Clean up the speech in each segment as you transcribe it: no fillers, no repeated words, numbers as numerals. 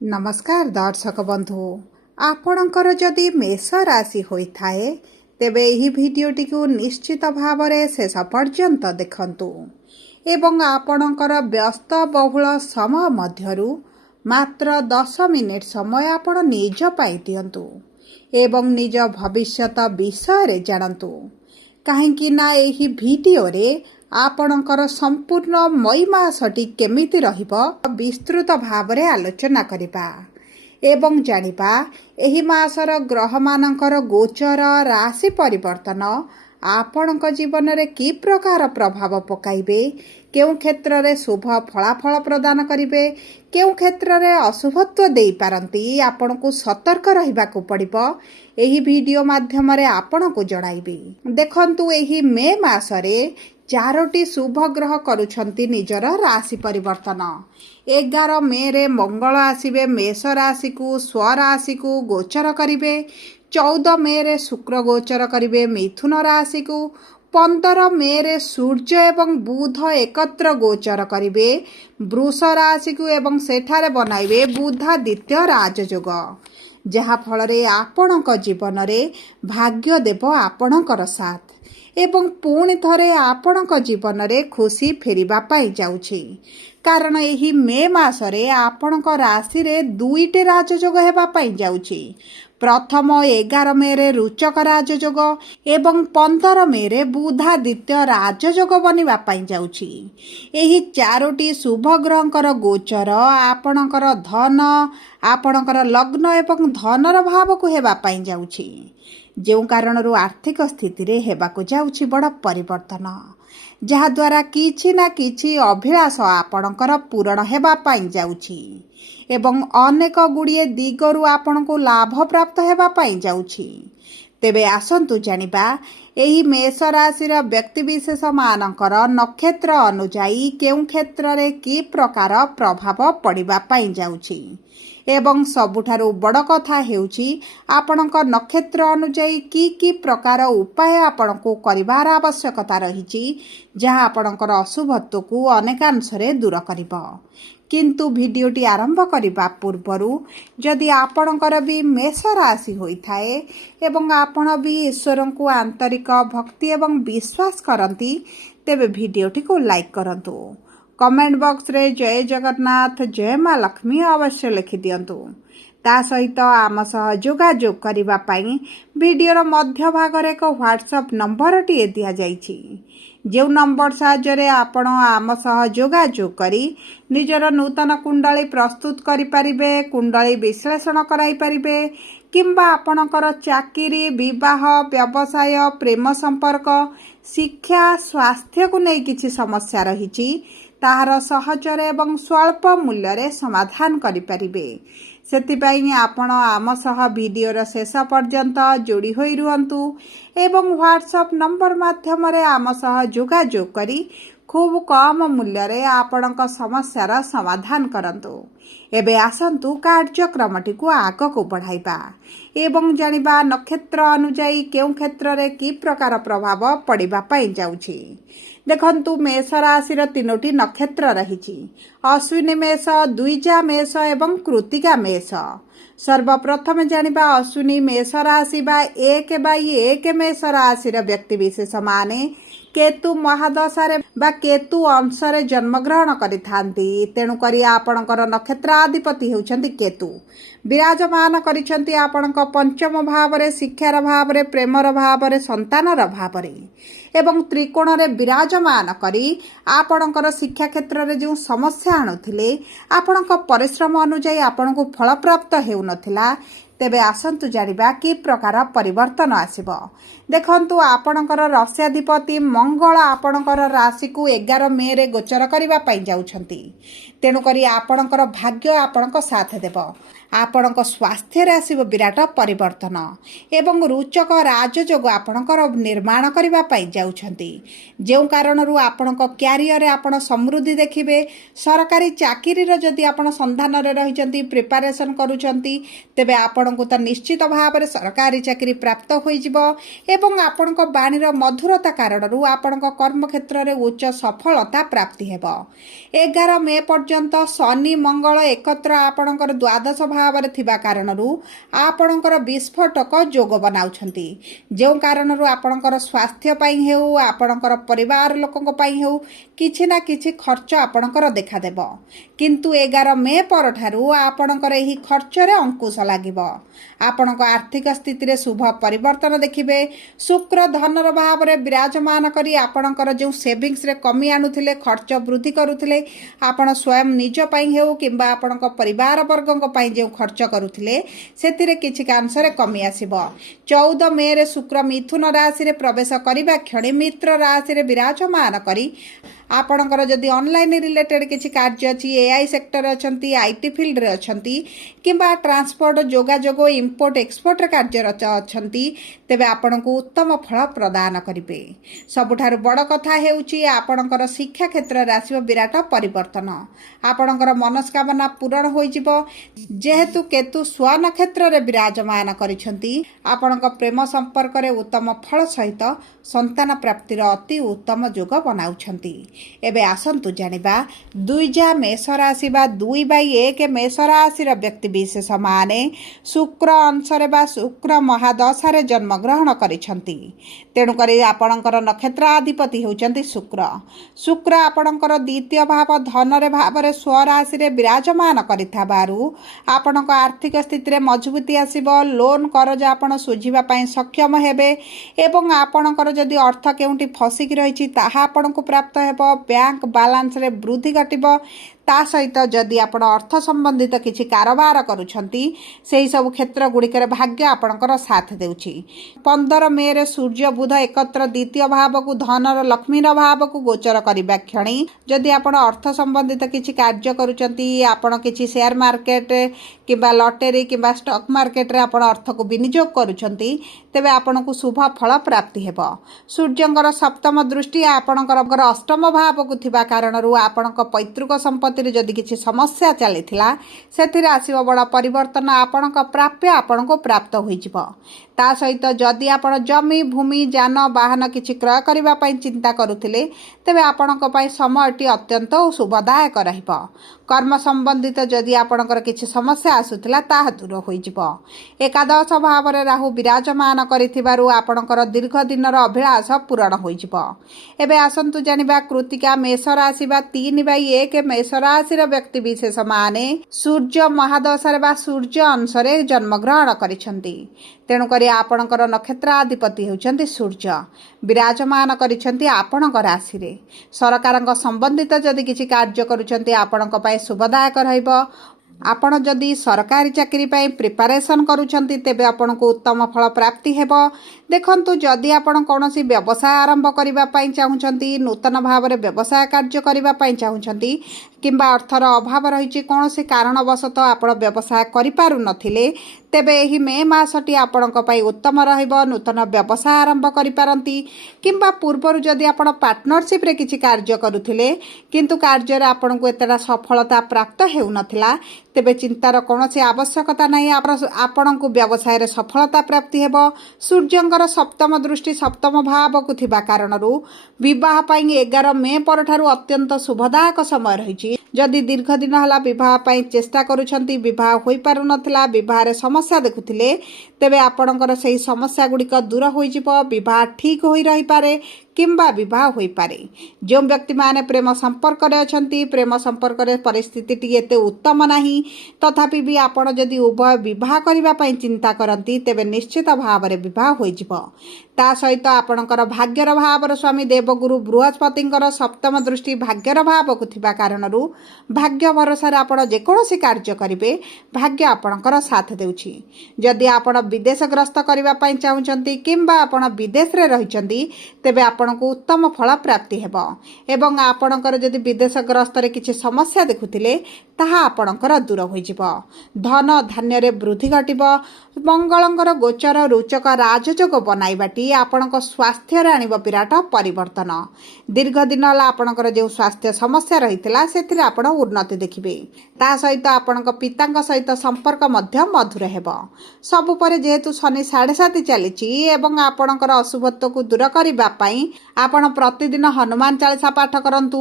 नमस्कार दर्शक बंधु आपणकर जदि मेष राशि होइथाए तेबे एही भिडियोटी को निश्चित भावरे शेष पर्यंत देखंतु एवं आपणकर व्यस्त बहुल समय मध्यरु मात्र 10 मिनिट समय आपण निज पाई दियंतु एवं निज भविष्यत विषय रे जानंतु काहेकि ना एही भिडियो रे आपणकर संपूर्ण मई मासटी केमिति रहिबो विस्तृत भावरे आलोचना करिबा एवं जानिबा एही मासर ग्रह मानकर गोचर राशि परिवर्तन आपणक जीवन रे की प्रकार प्रभाव पकाइबे केउ क्षेत्र रे शुभ फलाफल प्रदान करिबे केउ क्षेत्र रे अशुभत्व देई पारंती आपणकु सतर्क रहिबाकु पड़िबो एही वीडियो माध्यम रे आपणकु जणाइबे। देखंतु एही मे मासरे 4टी शुभ ग्रह करुछंती निजर राशि परिवर्तन। 11 मे रे मंगल आसीबे मेष राशि को स्वराशि को गोचर करिबे। 14 मे रे शुक्र गोचर करिबे मिथुन राशि को। 15 मे रे सूर्य एवं बुध एकत्र गोचर करिबे वृष राशि को एवं सेठारे बनाइबे बुधादित्य राजयोग जहा फल रे आपणक जीवन रे भाग्य देव आपणकर साथ एवं पुणी थरे आपणक जीवन रे खुशी फेरिबा पाई जाउछि कारण एही मे मासरे आपणक राशि रे 2टी राजयोग हेबा पाई जाउछि। प्रथम 11 मे रे रुचक राजयोग एवं 15 मे रे बुधादित्य राजयोग बनिबा पाई जाउछि। एही 4टी शुभ ग्रहंकर गोचर आपणकर धन आपणकर लग्न एवं धनर भाव को हेबा पाई जाउछि जो कारण आर्थिक स्थिति रे हेबाको जाउछि बड़ परिवर्तन जहा द्वारा किछि ना किछि अभिलाष आपणकर पूरण हेबा पाई जाउछि एवं अनेक गुड़िए दिगरु आपणको लाभ प्राप्त हेबा पाई जाउछि। तेबे आसंतु जानिबा एही मेष राशि व्यक्ति विशेष मानकर नक्षत्र अनुजाई केउ क्षेत्र रे की प्रकार प्रभाव पड़िबा पाई जाउछि एवं सबुठारु बड़ कथा हेउछि आपणक नक्षत्र अनुजाई की प्रकार उपाय आपणको करिवार आवश्यकता रहिछि जहा आपणकर अशुभत्व को अनेकांश रे दूर करिबो। किंतु भिडियोटी आरंभ करिबा पूर्वरु जदि आपणकर भी मेष राशि होइथाए एवं आपण भी ईश्वर को आंतरिक भक्ति एवं विश्वास करंती तेबे भिडियोटी को लाइक करंतु कमेंट बॉक्स रे जय जगन्नाथ जय मां लक्ष्मी अवश्य लिखि दियंतु। ता सहित आम सह जोगाजोग करिबा पाई वीडियोर मध्य भाग रे एक व्हाट्सएप नंबर टी दिया जाइछि जो नंबर साहाय्य आपण आम सह जोगाजोग करी निजर नूतन कुंडली प्रस्तुत करि परिबे कुंडली विश्लेषण कराई परिबे किंबा आपणकर चाकरी विवाह व्यवसाय प्रेम संपर्क शिक्षा स्वास्थ्य को नहीं किछि समस्या रहिछि ताहार सहजरे एवं स्वल्प मूल्य रे समाधान करि परिबे सेतिपाई आपण आम सह वीडियोर शेष पर्यंत जोड़ी होई रुहंतु एवं व्हाट्सएप नंबर माध्यम रे आम सह जोगाजोग करी खूब कम मूल्य रे आपणक समस्यार समाधान करंतु। एबे आसंतु कार्यक्रमटी को आग को बढ़ाइबा एवं जानिबा नक्षत्र अनुजाई केउ क्षेत्र रे की प्रकार प्रभाव पड़िबा पाई जाउछि। देखंतु मेष राशि 3टी नक्षत्र रहिछि अश्विनी मेष द्विजा मेष एवं कृतिका मेष। सर्वप्रथम जानिबा अश्विनी मेष राशि बा 1/1 मेष राशि व्यक्ति विशेष माने केतु महादशारे बा केतु अंशरे जन्मग्रहण करिथांती तेणु करी आपणकर नक्षत्राधिपति हेउछंती केतु विराजमान करिछंती आपणक पंचम भावरे शिक्षार भावरे प्रेमर भावरे संतानर भावरे एवं त्रिकोण रे विराजमान करी आपणकर शिक्षा क्षेत्र रे जो समस्या आणुथिले आपणक परिश्रम अनुसार आपणको फल प्राप्त हेउ नथिला तेबे आसंतु जानिबा की प्रकार परिवर्तन आसिबो। देखंतु आपणकर राश्याधिपति मंगल आपणकर राशि को 11 मे रे गोचर करिबा पाई जाउछंती तेणु करी आपणकर भाग्य आपणक साथ देबो आपणक स्वास्थ्य रे आसिबो विराट परिवर्तन एवं रुचक राजयोग आपणकर निर्माण करिबा पाई जाउछंती जेउ कारणरू आपणक क्यारियर रे आपण समृद्धि देखिबे सरकारी चाकरी रे जदि आपण संधान रे रहिचंती प्रिपरेशन करूचंती तेबे आपण ଆପଣଙ୍କୁ ତ ନିଶ୍ଚିତ ଭାବରେ ସରକାରୀ ଚାକିରି ପ୍ରାପ୍ତ ହୋଇଯିବ ଏବଂ ଆପଣଙ୍କ ବାଣୀର ମଧୁରତା କାରଣରୁ ଆପଣଙ୍କ କର୍ମକ୍ଷେତ୍ରରେ ଉଚ୍ଚ ସଫଳତା ପ୍ରାପ୍ତି ହେବ। 11 ମେ ପର୍ଯ୍ୟନ୍ତ ଶନି ମଙ୍ଗଳ ଏକତ୍ର ଆପଣଙ୍କର ଦ୍ୱାଦଶ ଭାବରେ ଥିବା କାରଣରୁ ଆପଣଙ୍କର ବିସ୍ଫୋଟକ ଯୋଗ ବନାଉଛନ୍ତି, ଯେଉଁ କାରଣରୁ ଆପଣଙ୍କର ସ୍ୱାସ୍ଥ୍ୟ ପାଇଁ ହେଉ ଆପଣଙ୍କର ପରିବାର ଲୋକଙ୍କ ପାଇଁ ହେଉ କିଛି ନା କିଛି ଖର୍ଚ୍ଚ ଆପଣଙ୍କର ଦେଖାଦେବ। କିନ୍ତୁ 11 ମେ ପରଠାରୁ ଆପଣଙ୍କର ଏହି ଖର୍ଚ୍ଚରେ ଅଙ୍କୁଶ ଲାଗିବ। ଆପଣଙ୍କ ଆର୍ଥିକ ସ୍ଥିତିରେ ଶୁଭ ପରିବର୍ତ୍ତନ ଦେଖିବେ। ଶୁକ୍ର ଧନର ଭାବରେ ବିରାଜମାନ କରି ଆପଣଙ୍କର ଯେଉଁ ସେଭିଂସରେ କମି ଆଣୁଥିଲେ, ଖର୍ଚ୍ଚ ବୃଦ୍ଧି କରୁଥିଲେ, ଆପଣ ସ୍ୱୟଂ ନିଜ ପାଇଁ ହେଉ କିମ୍ବା ଆପଣଙ୍କ ପରିବାର ବର୍ଗଙ୍କ ପାଇଁ ଯେଉଁ ଖର୍ଚ୍ଚ କରୁଥିଲେ ସେଥିରେ କିଛି କାଂଶରେ କମି ଆସିବ। 14 ମେରେ ଶୁକ୍ର ମିଥୁନ ରାଶିରେ ପ୍ରବେଶ କରିବା କ୍ଷଣି ମିତ୍ର ରାଶିରେ ବିରାଜମାନ କରି ଆପଣଙ୍କର ଯଦି ଅନଲାଇନ୍ ରିଲେଟେଡ୍ କିଛି କାର୍ଯ୍ୟ ଅଛି, AI ସେକ୍ଟର ଅଛନ୍ତି, IT ଫିଲ୍ଡରେ ଅଛନ୍ତି କିମ୍ବା ଟ୍ରାନ୍ସପୋର୍ଟ ଯୋଗାଯୋଗ ଇମ୍ପୋର୍ଟ ଏକ୍ସପୋର୍ଟରେ କାର୍ଯ୍ୟରତ ଅଛନ୍ତି, ତେବେ ଆପଣଙ୍କୁ ଉତ୍ତମ ଫଳ ପ୍ରଦାନ କରିବେ। ସବୁଠାରୁ ବଡ଼ କଥା ହେଉଛି ଆପଣଙ୍କର ଶିକ୍ଷା କ୍ଷେତ୍ରରେ ଆସିବ ବିରାଟ ପରିବର୍ତ୍ତନ। ଆପଣଙ୍କର ମନସ୍କାମନା ପୂରଣ ହୋଇଯିବ। ଯେହେତୁ କେତୁ ସ୍ୱ ନକ୍ଷତ୍ରରେ ବିରାଜମାନ କରିଛନ୍ତି, ଆପଣଙ୍କ ପ୍ରେମ ସମ୍ପର୍କରେ ଉତ୍ତମ ଫଳ ସହିତ ସନ୍ତାନ ପ୍ରାପ୍ତିର ଅତି ଉତ୍ତମ ଯୋଗ ବନାଉଛନ୍ତି। ଏବେ ଆସନ୍ତୁ ଜାଣିବା 2 ମେଷ ରାଶି ବା 2/1 ମେଷ ରାଶିର ବ୍ୟକ୍ତିବିଶେଷ ମାନେ ଶୁକ୍ର ଅଂଶରେ ବା ଶୁକ୍ର ମହାଦଶାରେ ଜନ୍ମଗ୍ରହଣ କରିଛନ୍ତି। ତେଣୁକରି ଆପଣଙ୍କର ନକ୍ଷତ୍ରାଧିପତି ହେଉଛନ୍ତି ଶୁକ୍ର। ଶୁକ୍ର ଆପଣଙ୍କର ଦ୍ୱିତୀୟ ଭାବ ଧନରେ ଭାବରେ ସ୍ୱରାଶିରେ ବିରାଜମାନ କରିଥିବାରୁ ଆପଣଙ୍କ ଆର୍ଥିକ ସ୍ଥିତିରେ ମଜବୁତି ଆସିବ। ଲୋନ୍ କରଜ ଆପଣ ଶୁଝିବା ପାଇଁ ସକ୍ଷମ ହେବେ ଏବଂ ଆପଣଙ୍କର ଯଦି ଅର୍ଥ କେଉଁଠି ଫସିକି ରହିଛି ତାହା ଆପଣଙ୍କୁ ପ୍ରାପ୍ତ ହେବ। ବ୍ୟାଙ୍କ ବାଲାନ୍ସରେ ବୃଦ୍ଧି ଘଟିବ। ତା ସହିତ ଯଦି ଆପଣ ଅର୍ଥ ସମ୍ବନ୍ଧିତ କିଛି କାରବାର କରୁଛନ୍ତି, ସେହି ସବୁ କ୍ଷେତ୍ର ଗୁଡ଼ିକରେ ଭାଗ୍ୟ ଆପଣଙ୍କର ସାଥ ଦେଉଛି। 15 ମେରେ ସୂର୍ଯ୍ୟ ବୁଧ ଏକତ୍ର ଦ୍ୱିତୀୟ ଭାବକୁ ଧନର ଲକ୍ଷ୍ମୀର ଭାବକୁ ଗୋଚର କରିବା କ୍ଷଣି ଯଦି ଆପଣ ଅର୍ଥ ସମ୍ବନ୍ଧିତ କିଛି କାର୍ଯ୍ୟ କରୁଛନ୍ତି, ଆପଣ କିଛି ସେୟାର ମାର୍କେଟ କିମ୍ବା ଲଟେରୀ କିମ୍ବା ଷ୍ଟକ୍ ମାର୍କେଟରେ ଆପଣ ଅର୍ଥକୁ ବିନିଯୋଗ କରୁଛନ୍ତି, ତେବେ ଆପଣଙ୍କୁ ଶୁଭ ଫଳ ପ୍ରାପ୍ତି ହେବ। ସୂର୍ଯ୍ୟଙ୍କର ସପ୍ତମ ଦୃଷ୍ଟି ଆପଣଙ୍କର ଅଷ୍ଟମ ଭାବକୁ ଥିବା କାରଣରୁ ଆପଣଙ୍କ ପୈତୃକ ସମ୍ପତ୍ତିରେ ଯଦି କିଛି ସମସ୍ୟା ଚାଲିଥିଲା ସେଥିରେ ଆସିବ ବଡ଼ ପରିବର୍ତ୍ତନ। ଆପଣଙ୍କ ପ୍ରାପ୍ୟ ଆପଣଙ୍କୁ ପ୍ରାପ୍ତ ହୋଇଯିବ। ତା ସହିତ ଯଦି ଆପଣ ଜମି ଭୂମି ଯାନ ବାହନ କିଛି କ୍ରୟ କରିବା ପାଇଁ ଚିନ୍ତା କରୁଥିଲେ, ତେବେ ଆପଣଙ୍କ ପାଇଁ ସମୟଟି ଅତ୍ୟନ୍ତ ଶୁଭଦାୟକ ରହିବ। କର୍ମ ସମ୍ବନ୍ଧିତ ଯଦି ଆପଣଙ୍କର କିଛି ସମସ୍ୟା ଆସୁଥିଲା ତାହା ଦୂର ହୋଇଯିବ। ଏକାଦଶ ଭାବରେ ରାହୁ ବିରାଜମାନ କରିଥିବାରୁ ଆପଣଙ୍କର ଦୀର୍ଘ ଦିନର ଅଭିଳାଷ ପୂରଣ ହୋଇଯିବ। ଏବେ ଆସନ୍ତୁ ଜାଣିବା କୃତିକା ମେଷ ରାଶି ବା 3/1 ମେଷ ରାଶିର ବ୍ୟକ୍ତିବିଶେଷ ମାନେ ସୂର୍ଯ୍ୟ ମହାଦଶାରେ ବା ସୂର୍ଯ୍ୟ ଅଂଶରେ ଜନ୍ମଗ୍ରହଣ କରିଛନ୍ତି। ତେଣୁକରି ଆପଣଙ୍କର ନକ୍ଷତ୍ରାଧିପତି ହେଉଛନ୍ତି ସୂର୍ଯ୍ୟ। ବିରାଜମାନ କରିଛନ୍ତି ଆପଣଙ୍କ ରାଶିରେ। ସରକାରଙ୍କ ସମ୍ବନ୍ଧିତ ଯଦି କିଛି କାର୍ଯ୍ୟ କରୁଛନ୍ତି ଆପଣଙ୍କ ପାଇଁ ଶୁଭଦାୟକ ରହିବ। ଆପଣ ଯଦି ସରକାରୀ ଚାକିରି ପାଇଁ ପ୍ରିପାରେସନ୍ କରୁଛନ୍ତି, ତେବେ ଆପଣଙ୍କୁ ଉତ୍ତମ ଫଳ ପ୍ରାପ୍ତି ହେବ। ଦେଖନ୍ତୁ, ଯଦି ଆପଣ କୌଣସି ବ୍ୟବସାୟ ଆରମ୍ଭ କରିବା ପାଇଁ ଚାହୁଁଛନ୍ତି, ନୂତନ ଭାବରେ ବ୍ୟବସାୟ କାର୍ଯ୍ୟ କରିବା ପାଇଁ ଚାହୁଁଛନ୍ତି କିମ୍ବା ଅର୍ଥର ଅଭାବ ରହିଛି, କୌଣସି କାରଣବଶତଃ ଆପଣ ବ୍ୟବସାୟ କରିପାରୁନଥିଲେ, ତେବେ ଏହି ମେ ମାସଟି ଆପଣଙ୍କ ପାଇଁ ଉତ୍ତମ ରହିବ। ନୂତନ ବ୍ୟବସାୟ ଆରମ୍ଭ କରିପାରନ୍ତି କିମ୍ବା ପୂର୍ବରୁ ଯଦି ଆପଣ ପାର୍ଟନରସିପ୍ରେ କିଛି କାର୍ଯ୍ୟ କରୁଥିଲେ କିନ୍ତୁ କାର୍ଯ୍ୟରେ ଆପଣଙ୍କୁ ଏତେଟା ସଫଳତା ପ୍ରାପ୍ତ ହେଉନଥିଲା, ତେବେ ଚିନ୍ତାର କୌଣସି ଆବଶ୍ୟକତା ନାହିଁ। ଆପଣଙ୍କୁ ବ୍ୟବସାୟରେ ସଫଳତା ପ୍ରାପ୍ତି ହେବ। ସୂର୍ଯ୍ୟଙ୍କର ସପ୍ତମ ଦୃଷ୍ଟି ସପ୍ତମ ଭାବକୁ ଥିବା କାରଣରୁ ବିବାହ ପାଇଁ 11 ମେ ପରଠାରୁ ଅତ୍ୟନ୍ତ ଶୁଭଦାୟକ ସମୟ ରହିଛି। ଯଦି ଦୀର୍ଘ ଦିନ ହେଲା ବିବାହ ପାଇଁ ଚେଷ୍ଟା କରୁଛନ୍ତି, ବିବାହ ହୋଇପାରୁନଥିଲା, ବିବାହରେ ସମସ୍ୟା ଦେଖୁଥିଲେ, ତେବେ ଆପଣଙ୍କର ସେହି ସମସ୍ୟା ଗୁଡ଼ିକ ଦୂର ହୋଇଯିବ। ବିବାହ ଠିକ୍ ହୋଇ ରହିପାରେ କିମ୍ବା ବିବାହ ହୋଇପାରେ। ଯେଉଁ ବ୍ୟକ୍ତିମାନେ ପ୍ରେମ ସମ୍ପର୍କରେ ଅଛନ୍ତି, ପ୍ରେମ ସମ୍ପର୍କରେ ପରିସ୍ଥିତିଟି ଏତେ ଉତ୍ତମ ନାହିଁ, ତଥାପି ବି ଆପଣ ଯଦି ଉଭୟ ବିବାହ କରିବା ପାଇଁ ଚିନ୍ତା କରନ୍ତି, ତେବେ ନିଶ୍ଚିତ ଭାବରେ ବିବାହ ହୋଇଯିବ। ତା ସହିତ ଆପଣଙ୍କର ଭାଗ୍ୟର ଭାବର ସ୍ୱାମୀ ଦେବଗୁରୁ ବୃହସ୍ପତିଙ୍କର ସପ୍ତମ ଦୃଷ୍ଟି ଭାଗ୍ୟର ଭାବକୁ ଥିବା କାରଣରୁ ଭାଗ୍ୟ ଭରସାରେ ଆପଣ ଯେକୌଣସି କାର୍ଯ୍ୟ କରିବେ, ଭାଗ୍ୟ ଆପଣଙ୍କର ସାଥ ଦେଉଛି। ଯଦି ଆପଣ ବିଦେଶ ଗ୍ରସ୍ତ କରିବା ପାଇଁ ଚାହୁଁଛନ୍ତି କିମ୍ବା ଆପଣ ବିଦେଶରେ ରହିଛନ୍ତି, ତେବେ ଆପଣ ଆପଣଙ୍କୁ ଉତ୍ତମ ଫଳ ପ୍ରାପ୍ତି ହେବ ଏବଂ ଆପଣଙ୍କର ଯଦି ବିଦେଶ ଗ୍ରସ୍ତରେ କିଛି ସମସ୍ୟା ଦେଖୁଥିଲେ ତାହା ଆପଣଙ୍କର ଦୂର ହୋଇଯିବ। ଧନ ଧାନ୍ୟରେ ବୃଦ୍ଧି ଘଟିବ। ମଙ୍ଗଳଙ୍କର ଗୋଚର ରୋଚକ ରାଜଯୋଗ ବନାଇବାଟି ଆପଣଙ୍କ ସ୍ୱାସ୍ଥ୍ୟରେ ଆଣିବ ବିରାଟ ପରିବର୍ତ୍ତନ। ଦୀର୍ଘ ଦିନ ହେଲା ଆପଣଙ୍କର ଯେଉଁ ସ୍ୱାସ୍ଥ୍ୟ ସମସ୍ୟା ରହିଥିଲା ସେଥିରେ ଆପଣ ଉନ୍ନତି ଦେଖିବେ। ତା ସହିତ ଆପଣଙ୍କ ପିତାଙ୍କ ସହିତ ସମ୍ପର୍କ ମଧ୍ୟ ମଧୁର ହେବ। ସବୁ ପରେ ଯେହେତୁ ଶନି 7.5 ଚାଲିଛି ଏବଂ ଆପଣଙ୍କର ଅଶୁଭତ୍ୱକୁ ଦୂର କରିବା ପାଇଁ ଆପଣ ପ୍ରତିଦିନ ହନୁମାନ ଚାଳିଶା ପାଠ କରନ୍ତୁ।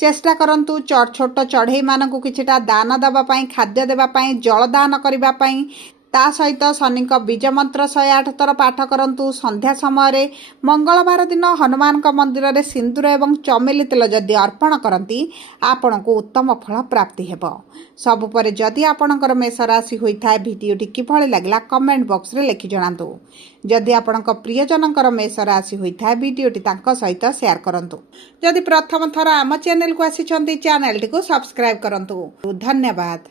ଚେଷ୍ଟା କରନ୍ତୁ ଛୋଟ ଚଢ଼େଇମାନଙ୍କୁ କିଛିଟା ଦାନ ଦେବା ପାଇଁ, ଖାଦ୍ୟ ଦେବା ପାଇଁ, ଜଳ ଦାନ କରିବା ପାଇଁ। ତା ସହିତ ଶନିଙ୍କ ବୀଜ ମନ୍ତ୍ର 108 ଥର ପାଠ କରନ୍ତୁ। ସନ୍ଧ୍ୟା ସମୟରେ ମଙ୍ଗଳବାର ଦିନ ହନୁମାନଙ୍କ ମନ୍ଦିରରେ ସିନ୍ଦୁର ଏବଂ ଚମେଲି ତେଲ ଯଦି ଅର୍ପଣ କରନ୍ତି ଆପଣଙ୍କୁ ଉତ୍ତମ ଫଳ ପ୍ରାପ୍ତି ହେବ। ସବୁ ପରେ ଯଦି ଆପଣଙ୍କର ମେଷ ରାଶି ହୋଇଥାଏ ଭିଡ଼ିଓଟି କିଭଳି ଲାଗିଲା କମେଣ୍ଟ ବକ୍ସରେ ଲେଖି ଜଣାନ୍ତୁ। ଯଦି ଆପଣଙ୍କ ପ୍ରିୟଜନଙ୍କର ମେଷ ରାଶି ହୋଇଥାଏ ଭିଡ଼ିଓଟି ତାଙ୍କ ସହିତ ସେୟାର କରନ୍ତୁ। ଯଦି ପ୍ରଥମ ଥର ଆମ ଚ୍ୟାନେଲକୁ ଆସିଛନ୍ତି ଚ୍ୟାନେଲଟିକୁ ସବସ୍କ୍ରାଇବ୍ କରନ୍ତୁ। ଧନ୍ୟବାଦ।